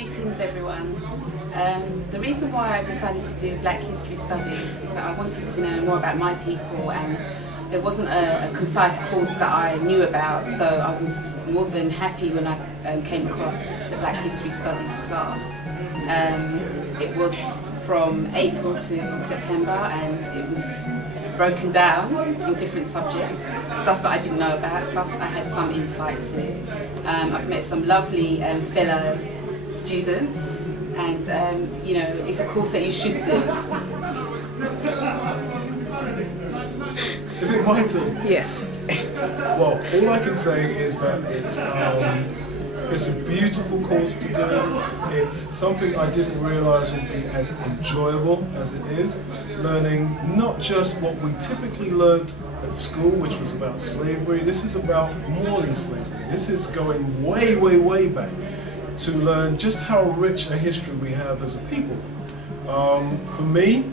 Greetings everyone. The reason why I decided to do Black History Studies is that I wanted to know more about my people, and there wasn't a concise course that I knew about, so I was more than happy when I came across the Black History Studies class. It was from April to September, and it was broken down in different subjects, stuff that I didn't know about, stuff I had some insight to. I've met some lovely fellow students, and you know, it's a course that you should do. Is it my turn? Yes. Well, all I can say is that it's a beautiful course to do. It's something I didn't realise would be as enjoyable as it is. Learning not just what we typically learned at school, which was about slavery. This is about more than slavery. This is going way, way, way back to learn just how rich a history we have as a people. For me,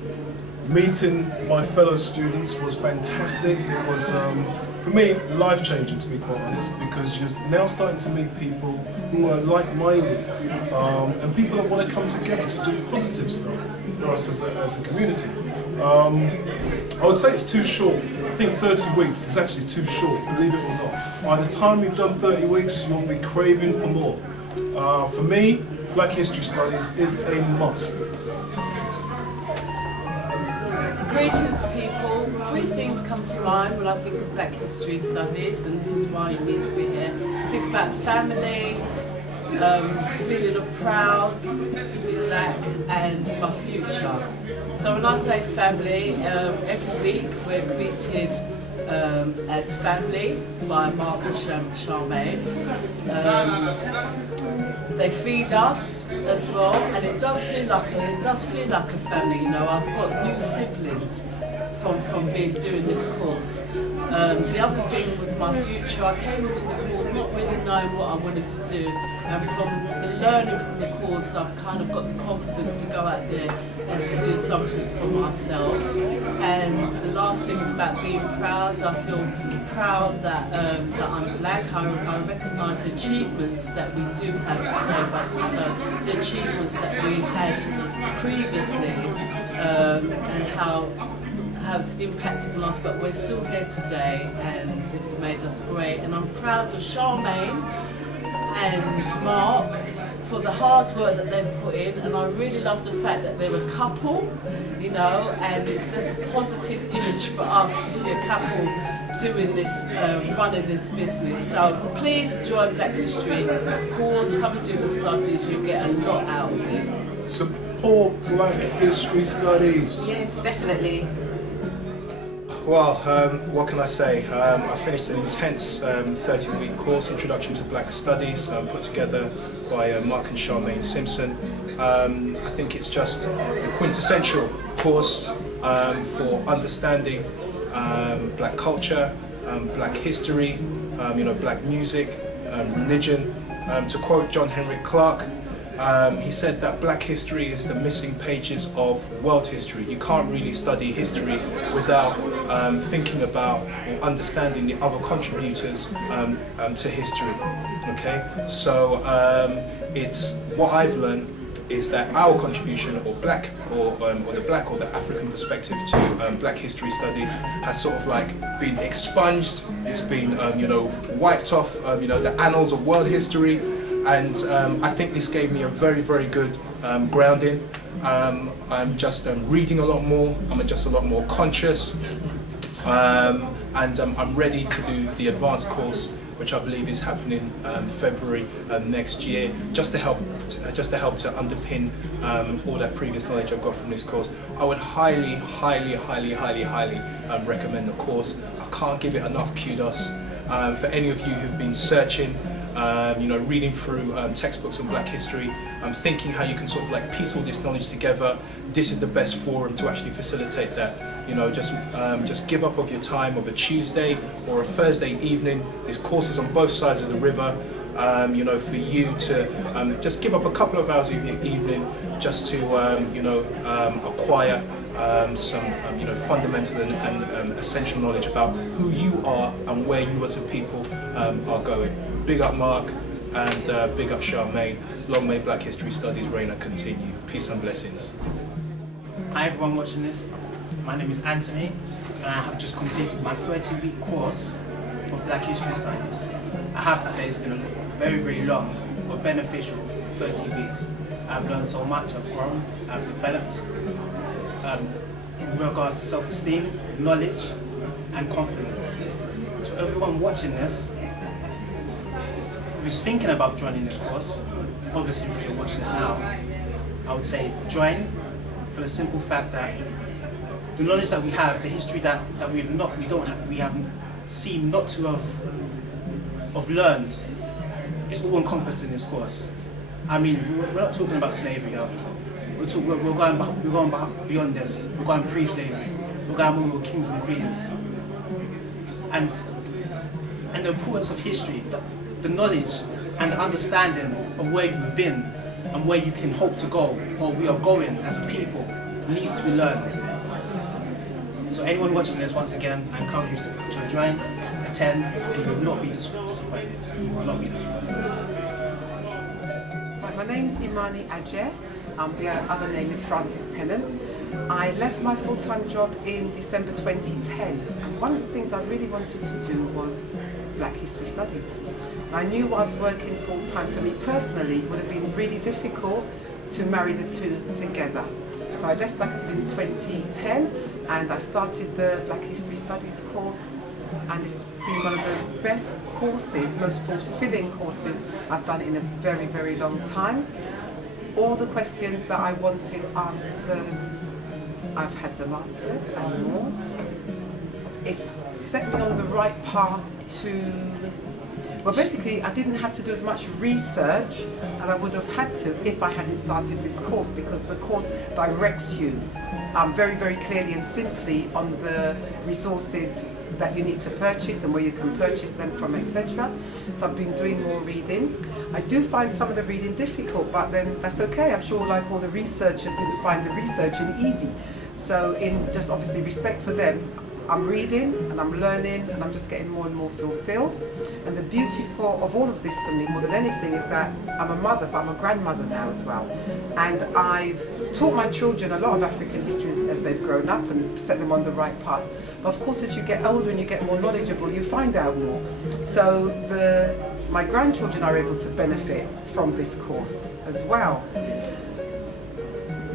meeting my fellow students was fantastic. It was, for me, life-changing, to be quite honest, because you're now starting to meet people who are like-minded, and people that want to come together to do positive stuff for us as a community. I would say it's too short. I think 30 weeks is actually too short, believe it or not. By the time you've done 30 weeks, you'll be craving for more. For me, Black History Studies is a must. Greetings people. Three things come to mind when I think of Black History Studies, and this is why you need to be here. Think about family, feeling of proud to be black, and my future. So when I say family, every week we're greeted as family by Mark and Charmaine. They feed us as well, and it does feel like a family. You know, I've got new siblings from doing this course. The other thing was my future. I came into the course not really knowing what I wanted to do, and from the learning from the course, I've kind of got the confidence to go out there and to do something for myself. And the last thing is about being proud. I feel proud that that I'm black. I recognise the achievements that we do have today, but also the achievements that we had previously, and how has impacted on us, but we're still here today, and it's made us great. And I'm proud of Charmaine and Mark for the hard work that they've put in, and I really love the fact that they're a couple, you know, and it's just a positive image for us to see a couple doing this, running this business. So please join Black History course, come and do the studies, you'll get a lot out of it. Support Black History Studies. Yes, definitely. Well, what can I say? I finished an intense 30-week course, Introduction to Black Studies, put together by Mark and Charmaine Simpson. I think it's just a quintessential course for understanding black culture, black history, you know, black music, religion. To quote John Henrik Clarke, he said that black history is the missing pages of world history. You can't really study history without thinking about or understanding the other contributors to history. Okay, so it's what I've learned is that our contribution, or black, or the black or the African perspective to Black History Studies has sort of like been expunged. It's been you know, wiped off you know, the annals of world history. And I think this gave me a very, very good grounding. I'm just reading a lot more, I'm just a lot more conscious, and I'm ready to do the advanced course, which I believe is happening February next year, just to help to underpin all that previous knowledge I've got from this course. I would highly, highly, highly, highly, highly recommend the course. I can't give it enough kudos. For any of you who've been searching, you know, reading through textbooks on black history, thinking how you can sort of like piece all this knowledge together, this is the best forum to actually facilitate that. You know, just give up of your time of a Tuesday or a Thursday evening. There's courses on both sides of the river. You know, for you to just give up a couple of hours of your evening just to you know, acquire some you know, fundamental and essential knowledge about who you are and where you as a people are going. Big up Mark, and big up Charmaine. Long may Black History Studies reign and continue. Peace and blessings. Hi everyone watching this, my name is Anthony and I have just completed my 30-week course for Black History Studies. I have to say it's been a very, very long but beneficial 30 weeks. I've learned so much, I've grown, I've developed in regards to self-esteem, knowledge and confidence. To everyone watching this who's thinking about joining this course, obviously because you're watching it now, I would say join for the simple fact that the knowledge that we have, the history that we haven't seemed not to have learned is all encompassed in this course. I mean, we're not talking about slavery here. We're going beyond this. We're going pre-slavery. We're going when we were kings and queens. And the importance of history, the knowledge and the understanding of where you've been and where you can hope to go, or we are going as a people, needs to be learned. So anyone watching this, once again, I encourage you to join, attend, and you will not be disappointed. You will not be disappointed. My name's Imani Ajay. The other name is Francis Pennant. I left my full-time job in December 2010, and one of the things I really wanted to do was Black History Studies. I knew whilst working full-time for me personally, it would have been really difficult to marry the two together. So I left Black History in 2010 and I started the Black History Studies course, and it's been one of the best courses, most fulfilling courses I've done in a very, very long time. All the questions that I wanted answered, I've had them answered and more. It's set me on the right path to, well, basically I didn't have to do as much research as I would have had to if I hadn't started this course, because the course directs you very, very clearly and simply on the resources that you need to purchase and where you can purchase them from, etc. So I've been doing more reading. I do find some of the reading difficult, but then that's okay. I'm sure like all the researchers didn't find the researching easy. So in just obviously respect for them, I'm reading and I'm learning and I'm just getting more and more fulfilled. And the beauty of all of this for me, more than anything, is that I'm a mother, but I'm a grandmother now as well. And I've taught my children a lot of African history as they've grown up and set them on the right path. But of course, as you get older and you get more knowledgeable, you find out more. So my grandchildren are able to benefit from this course as well.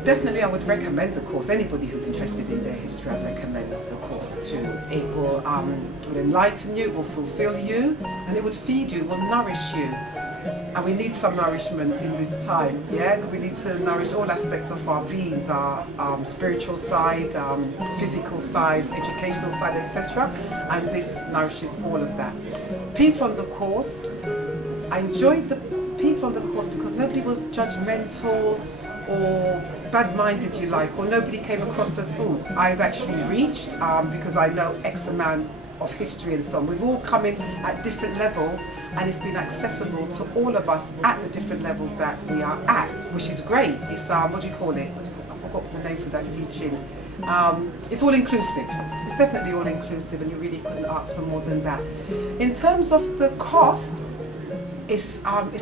Definitely I would recommend the course. Anybody who's interested in their history, I'd recommend the course too. It will enlighten you, it will fulfill you, and it would feed you, it will nourish you. And we need some nourishment in this time, yeah? We need to nourish all aspects of our beings, our spiritual side, physical side, educational side, etc. And this nourishes all of that. People on the course, I enjoyed the people on the course because nobody was judgmental or bad-minded, you like, or nobody came across as, oh, I've actually reached because I know X amount of history and so on. We've all come in at different levels and it's been accessible to all of us at the different levels that we are at, which is great. It's, what do you call it? I forgot the name for that teaching. It's all inclusive. It's definitely all inclusive and you really couldn't ask for more than that. In terms of the cost, it's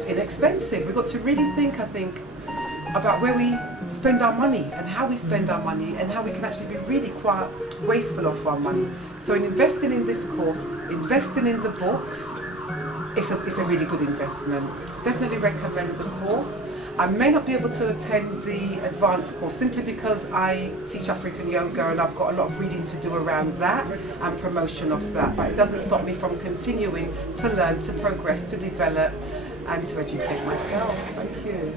inexpensive. We've got to really think, I think, about where we spend our money and how we spend our money and how we can actually be really quite wasteful of our money. So in investing in this course, investing in the books, it's a really good investment. Definitely recommend the course. I may not be able to attend the advanced course simply because I teach African yoga and I've got a lot of reading to do around that and promotion of that, but it doesn't stop me from continuing to learn, to progress, to develop and to educate myself. Thank you.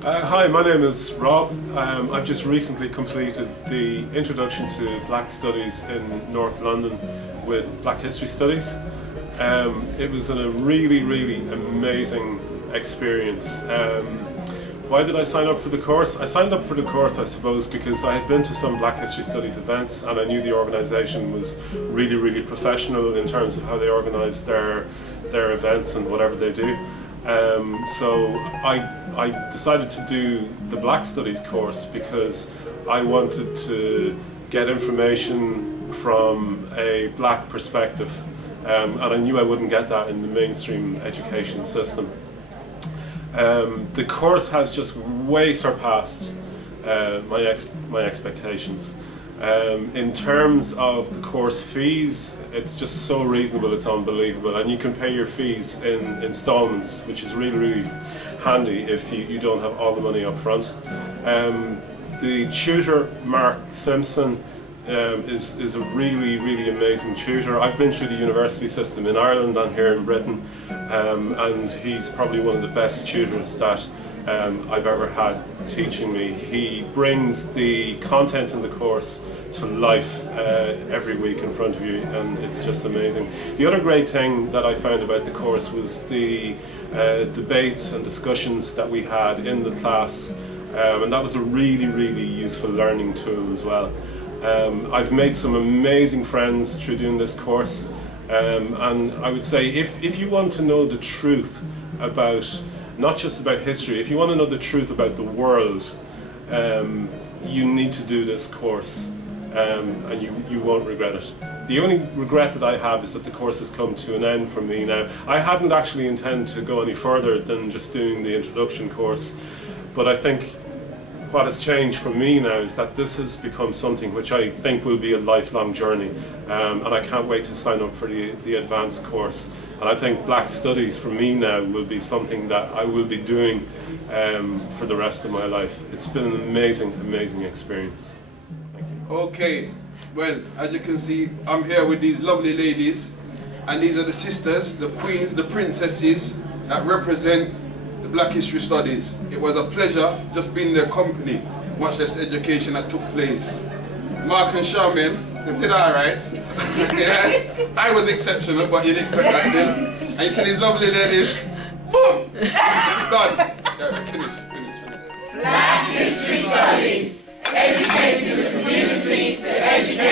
Hi, my name is Rob. I've just recently completed the Introduction to Black Studies in North London with Black History Studies. It was a really, really amazing experience. Why did I sign up for the course? I signed up for the course, I suppose, because I had been to some Black History Studies events and I knew the organisation was really, really professional in terms of how they organise their events and whatever they do. So I decided to do the Black Studies course because I wanted to get information from a black perspective and I knew I wouldn't get that in the mainstream education system. The course has just way surpassed my expectations. In terms of the course fees, it's just so reasonable, it's unbelievable, and you can pay your fees in installments, which is really, really handy if you don't have all the money up front. The tutor, Mark Simpson, is a really, really amazing tutor. I've been through the university system in Ireland and here in Britain, and he's probably one of the best tutors that I've ever had teaching me. He brings the content in the course to life every week in front of you, and it's just amazing. The other great thing that I found about the course was the debates and discussions that we had in the class, and that was a really, really useful learning tool as well. I've made some amazing friends through doing this course, and I would say if you want to know the truth about, not just about history, if you want to know the truth about the world, you need to do this course, and you won't regret it. The only regret that I have is that the course has come to an end for me now. I hadn't actually intended to go any further than just doing the introduction course, but I think what has changed for me now is that this has become something which I think will be a lifelong journey, and I can't wait to sign up for the advanced course. And I think Black Studies for me now will be something that I will be doing for the rest of my life. It's been an amazing, amazing experience. Thank you. Okay, well, as you can see, I'm here with these lovely ladies, and these are the sisters, the queens, the princesses that represent the Black History Studies. It was a pleasure just being in their company, much less the education that took place. Mark and Charmaine, they did alright. Yeah, I was exceptional, but you'd expect that still. And you see these lovely ladies, boom! Done. Yeah, finish. Black History Studies, educating the community to educate